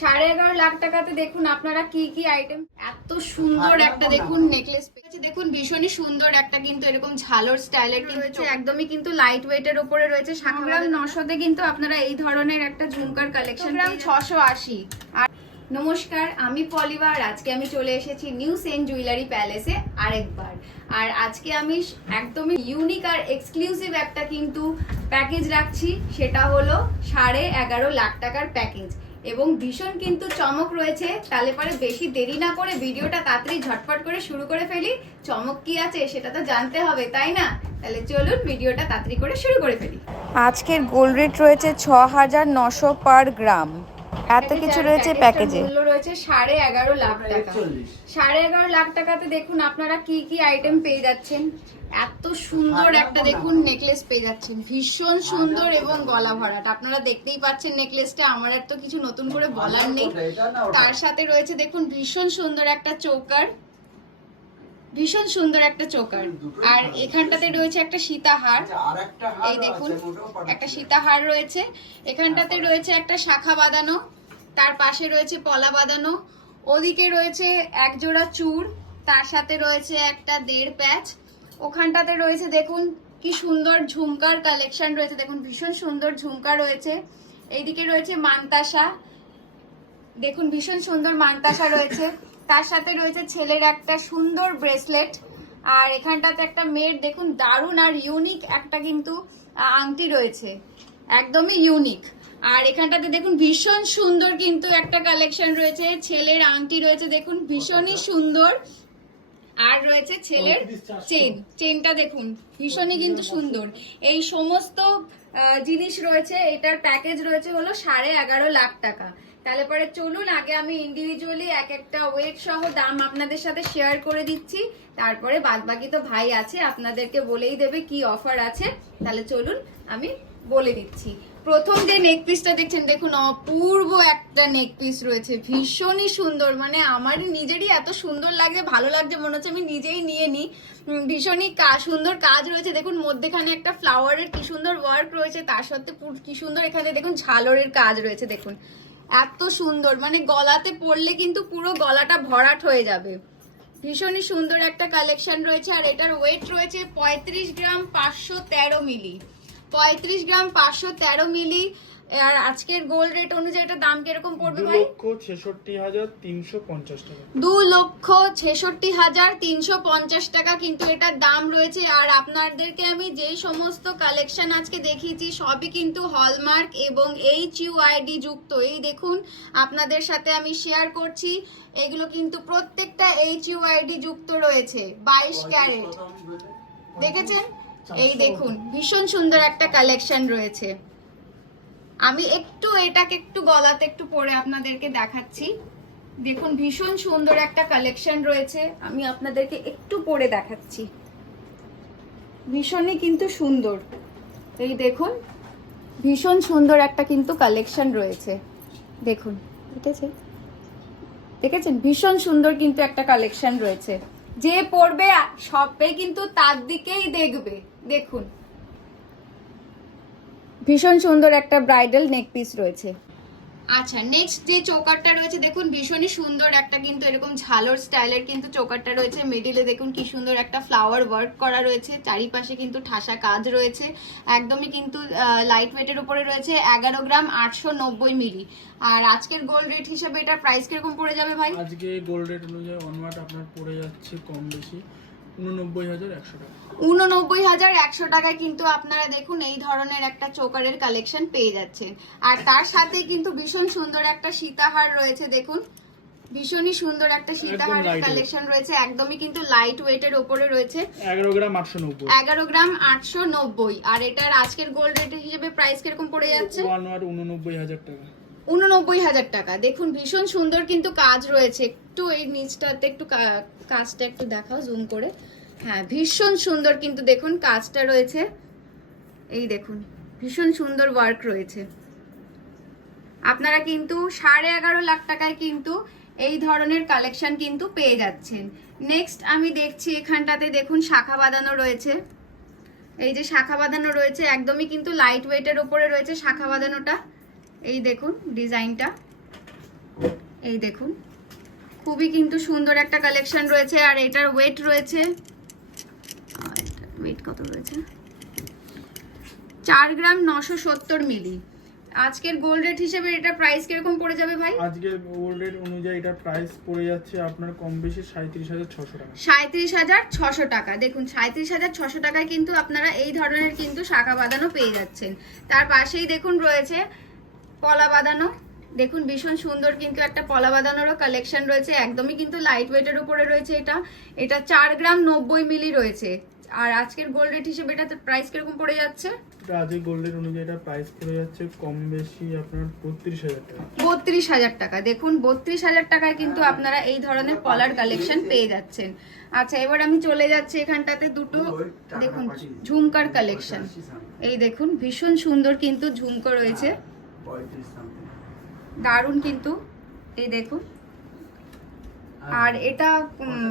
11.5 লাখ টাকাতে দেখুন আপনারা কি কি আইটেম, এত সুন্দর একটা দেখুন নেকলেস পেয়েছে। দেখুন ভীষণই সুন্দর একটা কিন্তু এরকম ঝালর স্টাইলের রয়েছে, একদমই কিন্তু লাইট ওয়েটের উপরে রয়েছে। 900তে কিন্তু আপনারা এই ধরনের একটা ঝুমকার কালেকশন, 680। আর নমস্কার, আমি পলিবা, আর আজকে আমি চলে এসেছি নিউ সেন জুয়েলারি প্যালেসে আরেকবার। আর আজকে আমি একদমই ইউনিক আর এক্সক্লুসিভ একটা কিন্তু প্যাকেজ রাখছি, সেটা হলো 11.5 লাখ টাকার প্যাকেজ এবং ভীষণ কিন্তু চমক রয়েছে। তাহলে পরে বেশি দেরি না করে ভিডিওটা তাড়াতাড়ি ঝটপট করে শুরু করে ফেলি। চমক কি আছে সেটা তো জানতে হবে, তাই না? তাহলে চলুন ভিডিওটা তাড়াতাড়ি করে শুরু করে ফেলি। আজকের গোল্ড রেট রয়েছে 6,900 পার গ্রাম। এত কিছু রয়েছে প্যাকেজে। মূল্য রয়েছে 11.5 লাখ টাকা। 11.5 লাখ টাকাতে দেখুন আপনারা কি কি আইটেম পেয়ে যাচ্ছেন। এত সুন্দর একটা দেখুন নেকলেস পেয়ে যাচ্ছেন, ভীষণ সুন্দর এবং গলা ভরাট। আপনারা দেখতেই পাচ্ছেন নেকলেসটা, আমার আর তো কিছু নতুন করে বলার নেই। তার সাথে রয়েছে দেখুন ভীষণ সুন্দর একটা চোকার, ভীষণ সুন্দর একটা চোকার। আর এখানটাতে রয়েছে একটা সীতাহার, এই দেখুন একটা সীতাহার রয়েছে। এখানটাতে রয়েছে একটা শাখা বাঁধানো, তার পাশে রয়েছে পলা বাঁধানো, ওদিকে রয়েছে এক জোড়া চূড়, তার সাথে রয়েছে একটা 1.5 প্যাচ। ওখানটাতে রয়েছে দেখুন কি সুন্দর ঝুমকার কালেকশন রয়েছে, দেখুন ভীষণ সুন্দর ঝুমকা রয়েছে। এইদিকে রয়েছে মানতাসা, দেখুন ভীষণ সুন্দর মানতাসা রয়েছে। তার সাথে রয়েছে ছেলের একটা সুন্দর ব্রেসলেট, আর এখানটাতে একটা মেয়ের দেখুন দারুণ আর ইউনিক একটা কিন্তু আংটি রয়েছে, একদমই ইউনিক। আর এখানটাতে দেখুন ভীষণ সুন্দর কিন্তু একটা কালেকশন রয়েছে, ছেলের আংটি রয়েছে দেখুন ভীষণই সুন্দর। আর রয়েছে ছেলের চেনটা দেখুন ভীষণই কিন্তু সুন্দর। এই সমস্ত জিনিস রয়েছে, এটার প্যাকেজ রয়েছে হলো 11.5 লাখ টাকা। তাহলে পরে চলুন আগে আমি ইন্ডিভিজুয়ালি এক একটা ওয়েট সহ দাম আপনাদের সাথে শেয়ার করে দিচ্ছি, তারপরে বাদবাকি তো ভাই আছে আপনাদেরকে বলেই দেবে কি অফার আছে। তাহলে চলুন আমি বলে দিচ্ছি। প্রথম যে নেক পিসটা দেখছেন দেখুন অপূর্ব একটা নেক পিস রয়েছে, ভীষণই সুন্দর, মানে আমার নিজেরই এত সুন্দর লাগছে, ভালো লাগছে, মনে হচ্ছে আমি নিজেই নিয়ে নিই। ভীষণই সুন্দর কাজ রয়েছে দেখুন, মধ্যেখানে একটা ফ্লাওয়ারের কি সুন্দর ওয়ার্ক রয়েছে, তার সাথে কি সুন্দর এখানে দেখুন ঝালরের কাজ রয়েছে। দেখুন এত সুন্দর, মানে গলাতে পরলে কিন্তু পুরো গলাটা ভরাট হয়ে যাবে। ভীষণই সুন্দর একটা কালেকশন রয়েছে। আর এটার ওয়েট রয়েছে 35 গ্রাম 513 মিলি, 35 গ্রাম 513 মিলি। আর আজকের গোল্ড রেট অনুযায়ী এটার দাম কিরকম পড়বে ভাই? 2,66,350 টাকা। 2,66,350 টাকা কিন্তু এটার দাম রয়েছে। আর আপনাদেরকে আমি যেই সমস্ত কালেকশন আজকে দেখিয়েছি সবই কিন্তু হলমার্ক এবং HUID যুক্ত। এই দেখুন আপনাদের সাথে আমি শেয়ার করছি, এগুলো কিন্তু প্রত্যেকটা HUID যুক্ত রয়েছে, 22 ক্যারেট। দেখেছেন? এই দেখুন ভীষণ সুন্দর একটা কালেকশন রয়েছে। আমি একটু এটাকে একটু গলাতে একটু পরে আপনাদেরকে দেখাচ্ছি। দেখুন ভীষণ সুন্দর একটা কালেকশন রয়েছে, আমি আপনাদেরকে একটু পরে দেখাচ্ছি। ভীষণই কিন্তু সুন্দর, এই দেখুন ভীষণ সুন্দর একটা কিন্তু কালেকশন রয়েছে। দেখুন দেখেছেন ভীষণ সুন্দর কিন্তু একটা কালেকশন রয়েছে, যে পড়বে সবাই কিন্তু তার দিকেই দেখবে। দেখুন ভীষণ সুন্দর একটা ব্রাইডাল নেক পিস রয়েছে। আচ্ছা, নেক্সট যে চোকারটা রয়েছে দেখুন ভীষণই সুন্দর একটা কিন্তু এরকম ঝালর স্টাইলের কিন্তু চোকারটা রয়েছে। মিডিলে দেখুন কি সুন্দর একটা ফ্লাওয়ার ওয়ার্ক করা রয়েছে, চারিপাশে কিন্তু ঠাসা কাজ রয়েছে, একদমই কিন্তু লাইট ওয়েটের উপরে রয়েছে। 11 গ্রাম 890 মিলি। আর আজকের গোল্ড রেট হিসেবে এটার প্রাইস কিরকম পড়ে যাবে ভাই? আজকে গোল্ড রেট অনুযায়ী অনওয়ার্ড আপনার পড়ে যাচ্ছে কম বেশি 89,100 টাকা। 89,100 টাকায় কিন্তু আপনারা দেখুন এই ধরনের একটা চোকারের কালেকশন পেয়ে যাচ্ছেন। আর তার সাথে কিন্তু ভীষণ সুন্দর একটা সীতাহার রয়েছে, দেখুন ভীষণই সুন্দর একটা সীতাহারের কালেকশন রয়েছে, একদমই কিন্তু লাইট ওয়েটের উপরে রয়েছে। 11 গ্রাম 890। 11 গ্রাম 890। আর এটার আজকের গোল্ড রেট হিসেবে প্রাইস কিরকম পড়ে যাচ্ছে? অনওয়ার্ড 89,000 টাকা। 89,000 টাকা। দেখুন ভীষণ সুন্দর কিন্তু কাজ রয়েছে, একটু এই নিচটাতে একটু কাজটা একটু দেখাও জুম করে। হ্যাঁ ভীষণ সুন্দর কিন্তু দেখুন কাজটা রয়েছে, এই দেখুন ভীষণ সুন্দর ওয়ার্ক রয়েছে। আপনারা কিন্তু 11.5 লাখ টাকায় কিন্তু এই ধরনের কালেকশন কিন্তু পেয়ে যাচ্ছেন। নেক্সট আমি দেখছি এখানটাতে দেখুন শাখা বাঁধানো রয়েছে, এই যে শাখা বাঁধানো রয়েছে একদমই কিন্তু লাইট ওয়েটের উপরে রয়েছে শাখা বাঁধানোটা। এই দেখুন ডিজাইনটা এই দেখুন খুবই কিন্তু সুন্দর একটা কালেকশন রয়েছে। আর এটার ওয়েট রয়েছে, ওয়েট কত রয়েছে, 4 গ্রাম 970 মিলি। আজকের গোল্ড রেট হিসেবে এটা প্রাইস কিরকম পড়ে যাবে ভাই? আজকে গোল্ড রেট অনুযায়ী এটা প্রাইস পড়ে যাচ্ছে আপনার কম বেশি 37,600 টাকা। 37,600 টাকা। দেখুন 37,600 টাকায় কিন্তু আপনারা এই ধরনের কিন্তু শাখা বাঁধানো পেয়ে যাচ্ছেন। তার পাশেই দেখুন রয়েছে পলা বাঁধানো। দেখুন ভীষণ সুন্দর কিন্তু একটা পলা বাঁধানোরও কালেকশন রয়েছে, একদমই কিন্তু লাইট ওয়েটের উপরে রয়েছে। এটা 4 গ্রাম 90 মিলি রয়েছে। আর আজকের গোল্ড রেট হিসেবে এটা প্রাইস কিরকম পড়ে যাচ্ছে? এটা আজকে গোল্ড রেট অনুযায়ী এটা প্রাইস পড়ে যাচ্ছে কম বেশি আপনার 32,000 টাকা। 32,000 টাকা। দেখুন 32,000 টাকায় কিন্তু আপনারা এই ধরনের পলার কালেকশন পেয়ে যাচ্ছেন। আচ্ছা এবার আমি চলে যাচ্ছি এখানটাতে দুটো দেখুন ঝুমকার কালেকশন। এই দেখুন ভীষণ সুন্দর কিন্তু ঝুমকো রয়েছে, দারুন কিন্তু। এই দেখুন, আর এটা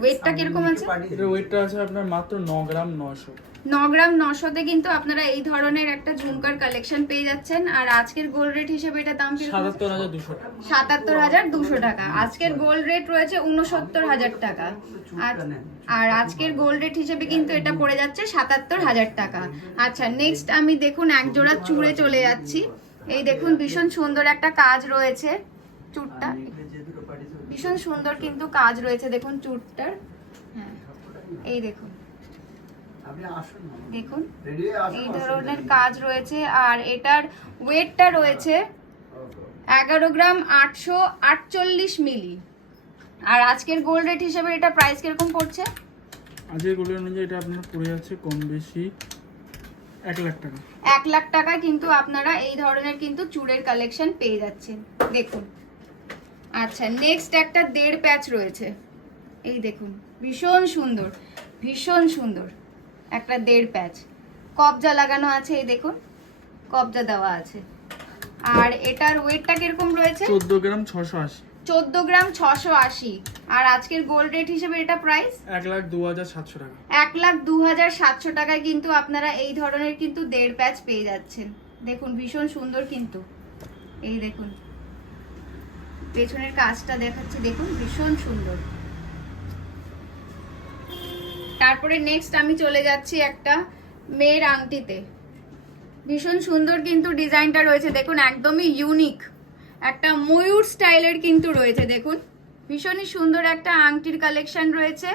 ওয়েটটা কিরকম আছে? এটা ওয়েটটা আছে আপনার মাত্র 9 গ্রাম 900। 9 গ্রাম 900তে কিন্তু আপনারা এই ধরনের একটা ঝুমকার কালেকশন পেয়ে যাচ্ছেন। আর আজকের গোল্ড রেট হিসেবে এটা দাম কি? 77,200 টাকা। 77,200 টাকা। আজকের গোল্ড রেট রয়েছে 69,000 টাকা। আর আজকের গোল্ড রেট হিসেবে কিন্তু এটা পড়ে যাচ্ছে 77,000 টাকা। আচ্ছা নেক্সট আমি দেখুন এক জোড়া চুড়ে চলে যাচ্ছি। এই দেখুন ভীষণ সুন্দর একটা কাজ রয়েছে, চুড়টা ভীষণ সুন্দর কিন্তু কাজ রয়েছে দেখুন চুড়টার। হ্যাঁ এই দেখুন, দেখুন এই ধরনের কাজ রয়েছে। আর এটার ওয়েটটা রয়েছে 11 গ্রাম 848 মিলি। আর আজকের গোল্ড রেট হিসেবে এটা প্রাইস কিরকম পড়ছে? আজকের গোল্ড রেট অনুযায়ী এটা আপনার পড়ে যাচ্ছে কম বেশি 1 লাখ টাকা। 1 লাখ টাকায় কিন্তু আপনারা এই ধরনের কিন্তু চুড়ের কালেকশন পেয়ে যাচ্ছেন। দেখুন আচ্ছা নেক্সট একটা 1.5 প্যাচ রয়েছে। এই দেখুন ভীষণ সুন্দর, ভীষণ সুন্দর একটা 1.5 প্যাচ, কবজা লাগানো আছে। এই দেখুন কবজা দেওয়া আছে। আর এটার ওয়েটটা কিরকম রয়েছে? 14 গ্রাম 680। 14 গ্রাম 680। আর আজকের গোল্ড রেট হিসেবে এটা প্রাইস 1,02,700 টাকা। 1,02,700 টাকায় কিন্তু আপনারা এই ধরনের কিন্তু 1.5 প্যাচ পেয়ে যাচ্ছেন। দেখুন ভীষণ সুন্দর কিন্তু। এই দেখুন পেছনের কাজটা দেখাচ্ছি, দেখুন ভীষণ সুন্দর। তারপরে নেক্সট আমি চলে যাচ্ছি একটা মেয়ের আংটিতে। ভীষণ সুন্দর কিন্তু ডিজাইনটা রয়েছে, দেখুন একদমই ইউনিক একটা ময়ূর স্টাইলের কিন্তু রয়েছে। দেখুন ভীষণই সুন্দর একটা আংটির কালেকশন রয়েছে।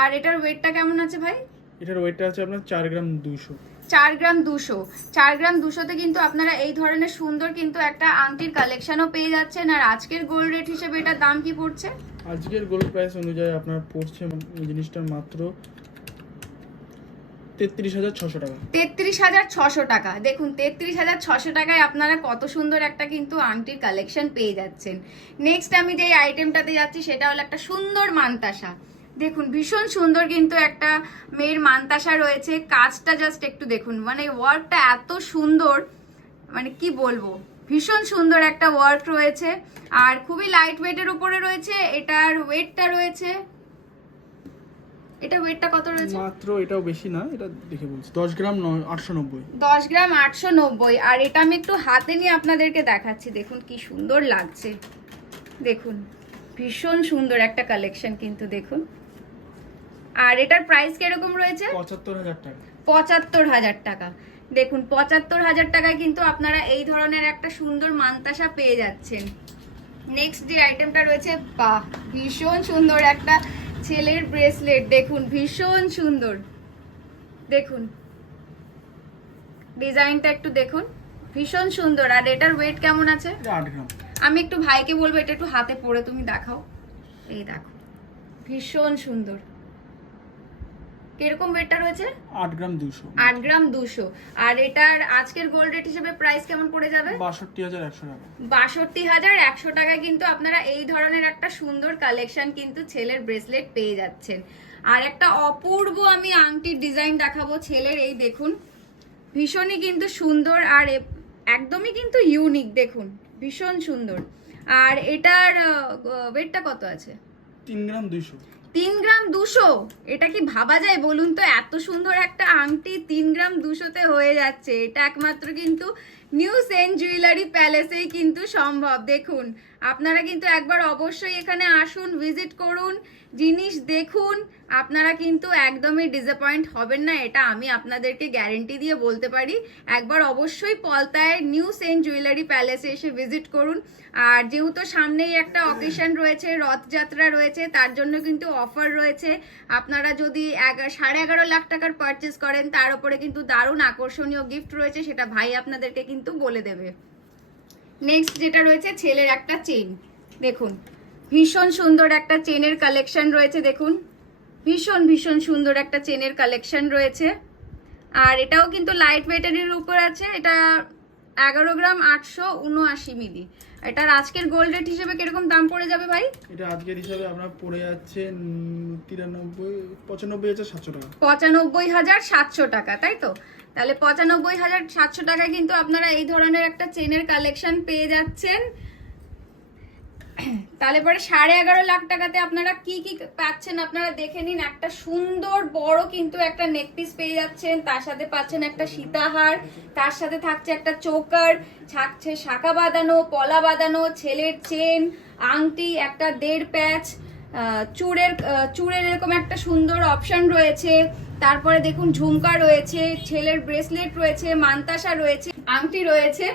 আর এটার ওয়েটটা কেমন আছে ভাই? এটার ওয়েটটা আছে আপনার 4 গ্রাম 200। 4 গ্রাম 200। 4 গ্রাম 200তে কিন্তু আপনারা এই ধরনের সুন্দর কিন্তু একটা আংটির কালেকশনও পেয়ে যাচ্ছেন। আর আজকের গোল্ড রেট হিসেবে এটার দাম কি পড়ছে? আজকের গোল্ড প্রাইস অনুযায়ী আপনার পড়ছে এই জিনিসটার মাত্র 33,600 টাকা। 33,600 টাকা। দেখুন 33,600 টাকায় আপনারা কত সুন্দর একটা কিন্তু আংটির কালেকশন পেয়ে যাচ্ছেন। নেক্সট আমি যে আইটেমটাতে যাচ্ছি সেটা হলো একটা সুন্দর মানতাসা। দেখুন ভীষণ সুন্দর কিন্তু একটা মেয়ের মানতাসা রয়েছে। কাজটা জাস্ট একটু দেখুন, মানে ওয়ার্কটা এত সুন্দর, মানে কি বলবো, ভীষণ সুন্দর একটা ওয়ার্ক রয়েছে। আর খুবই লাইট ওয়েটের উপরে রয়েছে। এটার ওয়েটটা রয়েছে, এটা ওয়েটটা কত রয়েছে? মাত্র এটাও বেশি না, এটা দেখে বলছি 10 গ্রাম 890। 10 গ্রাম 890। আর এটা আমি একটু হাতে নিয়ে আপনাদেরকে দেখাচ্ছি। দেখুন কি সুন্দর লাগছে, দেখুন ভীষণ সুন্দর একটা কালেকশন কিন্তু দেখুন। আর এটার প্রাইস কিরকম রয়েছে? 75,000 টাকা। 75,000 টাকা। দেখুন 75,000 টাকায় কিন্তু আপনারা এই ধরনের একটা সুন্দর মানতাসা পেয়ে যাচ্ছেন। নেক্সট যে আইটেমটা রয়েছে, বাহ ভীষণ সুন্দর একটা ছেলের ব্রেসলেট। দেখুন ভীষণ সুন্দর, দেখুন ডিজাইনটা একটু দেখুন ভীষণ সুন্দর। আর এটার ওয়েট কেমন আছে? 8 গ্রাম। আমি একটু ভাইকে বলবো এটা একটু হাতে পরে তুমি দেখাও। এই দেখো ভীষণ সুন্দর। কিরকম ওয়েটটা রয়েছে? 8 গ্রাম 200। 8 গ্রাম 200। আর এটার আজকের গোল্ড রেট হিসেবে প্রাইস কেমন পড়ে যাবে? 62,100 টাকা। 62,100 টাকায় কিন্তু আপনারা এই ধরনের একটা সুন্দর কালেকশন কিন্তু ছেলের ব্রেসলেট পেয়ে যাচ্ছেন। আর একটা অপূর্ব আমি আংটির ডিজাইন দেখাবো ছেলের। এই দেখুন ভীষণই কিন্তু সুন্দর আর একদমই কিন্তু ইউনিক, দেখুন ভীষণ সুন্দর। আর এটার ওয়েটটা কত আছে? 3 গ্রাম 200। 3 গ্রাম 200। এটা কি ভাবা যায় বলুন তো? এত সুন্দর একটা আংটি 3 গ্রাম 200তে হয়ে যাচ্ছে। এটা একমাত্র কিন্তু নিউ সেন জুয়েলারি প্যালেসেই কিন্তু সম্ভব। দেখুন আপনারা কিন্তু একবার অবশ্যই এখানে আসুন, ভিজিট করুন, জিনিস দেখুন, আপনারা কিন্তু একদমই ডিসঅ্যাপয়েন্ট হবেন না, এটা আমি আপনাদেরকে গ্যারেন্টি দিয়ে বলতে পারি। একবার অবশ্যই পলতায় নিউ সেন্ট জুয়েলারি প্যালেসে এসে ভিজিট করুন। আর যেহেতু সামনেই একটা অকেশন রয়েছে, রথযাত্রা রয়েছে, তার জন্য কিন্তু অফার রয়েছে। আপনারা যদি 11.5 লাখ টাকার পারচেস করেন, তার উপরে কিন্তু দারুণ আকর্ষণীয় গিফট রয়েছে, সেটা ভাই আপনাদেরকে কিন্তু বলে দেবে। নেক্সট যেটা রয়েছে ছেলের একটা চেন, দেখুন ভীষণ সুন্দর একটা চেনের কালেকশন রয়েছে, দেখুন ভীষণ ভীষণ সুন্দর একটা চেনের কালেকশন রয়েছে। আর এটাও কিন্তু লাইট ওয়েটের উপর আছে, এটা 11 গ্রাম 879 মিলি। এটার আজকের গোল্ড রেট হিসেবে কিরকম দাম পড়ে যাবে ভাই? এটা আজকের হিসাবে আপনার পড়ে যাচ্ছে 95,700 টাকা। 95,700 টাকা, তাই তো? তাহলে 95,700 টাকায় কিন্তু আপনারা এই ধরনের একটা চেনের কালেকশন পেয়ে যাচ্ছেন। তাহলে পরে 11.5 লাখ টাকাতে আপনারা কি কি পাচ্ছেন আপনারা দেখে নিন। একটা সুন্দর বড় কিন্তু একটা নেক পিস পেয়ে যাচ্ছেন, তার সাথে পাচ্ছেন একটা সীতাহার, তার সাথে থাকছে একটা চোকার, থাকছে শাঁখা বাঁধানো, পলা বাঁধানো, ছেলের চেন, আংটি, একটা 1.5 প্যাচ, চূড়ের এরকম একটা সুন্দর অপশন রয়েছে। তারপরে দেখুন ঝুমকা রয়েছে, ছেলের ব্রেসলেট রয়েছে, মানতাসা রয়েছে, আংটি রয়েছে,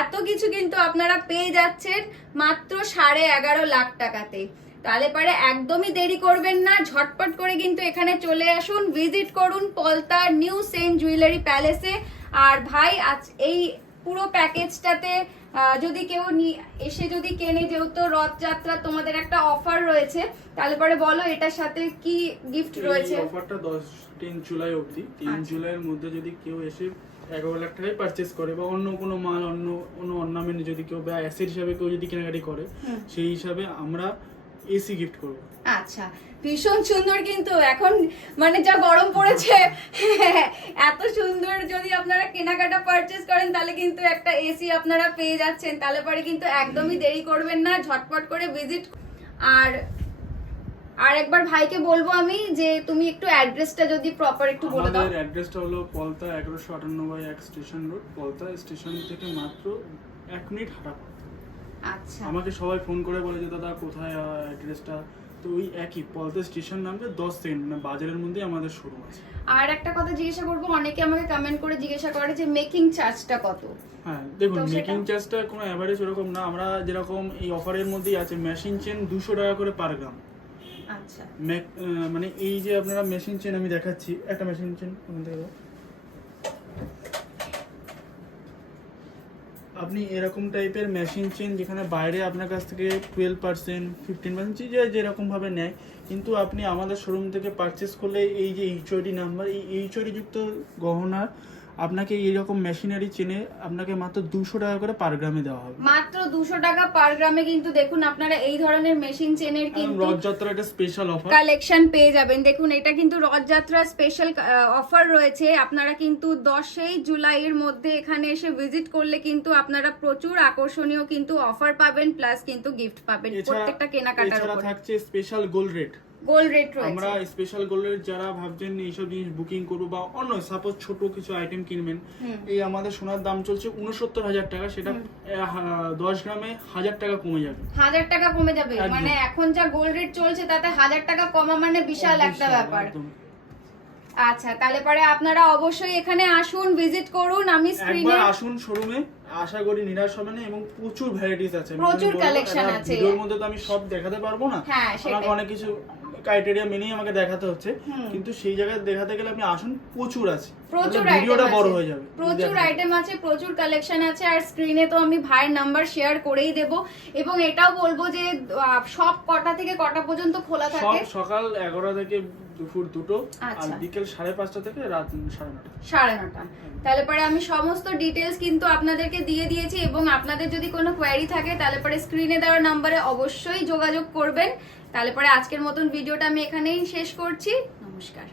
এত কিছু কিন্তু আপনারা পেয়ে যাচ্ছেন মাত্র 11.5 লাখ টাকাতে। তাহলে পরে একদমই দেরি করবেন না, ঝটপট করে কিন্তু এখানে চলে আসুন, ভিজিট করুন পলতা নিউ সেন্ট জুয়েলারি প্যালেসে। আর ভাই আজ এই পুরো প্যাকেজটাতে যদি কেউ এসে যদি কেনে, যেহেতু রথযাত্রা তোমাদের একটা অফার রয়েছে, তাহলে পরে বলো এটার সাথে কি গিফট রয়েছে? অফারটা 3 জুলাই অবধি। 3 জুলাইয়ের মধ্যে যদি কেউ এসে 11 লাখ টাকায় পারচেস করে বা অন্য কোনো মাল, অন্য অর্নামেন্ট যদি কেউ বা অ্যাসেট হিসাবে কেউ যদি কেনাকাটি করে, সেই হিসাবে আমরা এসি গিফট করব। আচ্ছা, ভীষণ সুন্দর কিন্তু এখন মানে যা গরম পড়েছে, এত সুন্দর যদি আপনারা কেনাকাটা পারচেস করেন তাহলে কিন্তু একটা এসি আপনারা পেয়ে যাচ্ছেন। তাহলে পরে কিন্তু একদমই দেরি করবেন না, ঝটপট করে ভিজিট। আর একবার ভাইকে বলবো আমি যে তুমি একটু অ্যাড্রেসটা যদি প্রপার একটু বলে দাও। আমাদের অ্যাড্রেসটা হলো Palta 1158/1 station road, Palta station থেকে মাত্র 1 মিনিট হাঁটা। আচ্ছা, আমাকে সবাই ফোন করে বলে যে দাদা কোথায় অ্যাড্রেসটা, তো ওই একই পলতা স্টেশন নামে 10 সেকেন্ড মানে বাজারের মধ্যেই আমাদের শোরুম আছে। আর একটা কথা জিজ্ঞাসা করবো, অনেকে আমাকে কমেন্ট করে জিজ্ঞাসা করে যে মেকিং চার্জটা কত? হ্যাঁ দেখুন, মেকিং চার্জটা কোনো অ্যাভারেজ ওরকম না, আমরা যেরকম এই অফারের মধ্যেই আছে মেশিন চেন 200 টাকা করে পার গ্রাম। আচ্ছা, মানে এই যে আপনারা মেশিন চেন আমি দেখাচ্ছি, একটা মেশিন চেন আপনি এরকম টাইপের মেশিন চেন যেখানে বাইরে আপনার কাছ থেকে 12%, 15% যেরকম ভাবে নেয়, কিন্তু আপনি আমাদের শোরুম থেকে পারচেস করলে এই যে এইচওডি নাম্বার, এই এইচওডি যুক্ত গহনা আপনাকে এইরকম মেশিনারি চেনে আপনাকে মাত্র 200 টাকা করে পার গ্রামে দেওয়া হবে। মাত্র 200 টাকা পার গ্রামে কিন্তু দেখুন আপনারা এই ধরনের মেশিন চেনের কিন্তু রথযাত্রার একটা স্পেশাল অফার কালেকশন পেয়ে যাবেন। দেখুন এটা কিন্তু রথযাত্রা স্পেশাল অফার রয়েছে। আপনারা কিন্তু 10 জুলাইয়ের মধ্যে এখানে এসে ভিজিট করলে কিন্তু আপনারা প্রচুর আকর্ষণীয় কিন্তু অফার পাবেন, প্লাস কিন্তু গিফট পাবেন প্রত্যেকটা কেনাকাটার উপর। থাকছে special gold rate. Gold rate রয়েছে। আমরা স্পেশাল গোল্ড রেট যারা ভাবছেন এইসব জিনিস বুকিং করবো বা অন্য সাপোজ ছোট কিছু আইটেম কিনবেন, এই আমাদের সোনার দাম চলছে 69,000 টাকা, সেটা 10 গ্রামে 1000 টাকা কমে যাবে। 1000 টাকা কমে যাবে, মানে এখন যা গোল্ড রেট চলছে তাতে 1000 টাকা কমা মানে বিশাল একটা ব্যাপার। আচ্ছা, তাহলে পরে আপনারা অবশ্যই এখানে আসুন, ভিজিট করুন। আমি স্ক্রিনে একবার আসুন শোরুমে, আশা করি নিরাশ হবে না, এবং প্রচুর ভ্যারাইটিস আছে, প্রচুর কালেকশন আছে। ভিডিওর মধ্যে তো আমি সব দেখাতে পারবো না, হ্যাঁ আমাকে অনেক কিছু ক্রাইটেরিয়া মেনেই আমাকে দেখাতে হচ্ছে, কিন্তু সেই জায়গায় দেখাতে গেলে আপনি আসুন, প্রচুর আছে, প্রচুর ভিডিওটা আইটেম বড় আছে, হয়ে যাবে, প্রচুর আইটেম আছে, প্রচুর কালেকশন আছে। আর স্ক্রিনে তো আমি ভাইয়ের নাম্বার শেয়ার করেই দেব, এবং এটাও বলবো যে সব কটা থেকে কটা পর্যন্ত খোলা থাকে? সকাল 11 থেকে দুপুর 2টো, আর আচ্ছা, বিকেল 5:30 থেকে রাত 9:30। 9:30। তাহলে পরে আমি সমস্ত ডিটেলস কিন্তু আপনাদেরকে দিয়ে দিয়েছি, এবং আপনাদের যদি কোনো কোয়েরি থাকে তাহলে পরে স্ক্রিনে দেওয়া নাম্বারে অবশ্যই যোগাযোগ করবেন। তাহলে পরে আজকের মতন ভিডিওটা আমি এখানেই শেষ করছি। নমস্কার।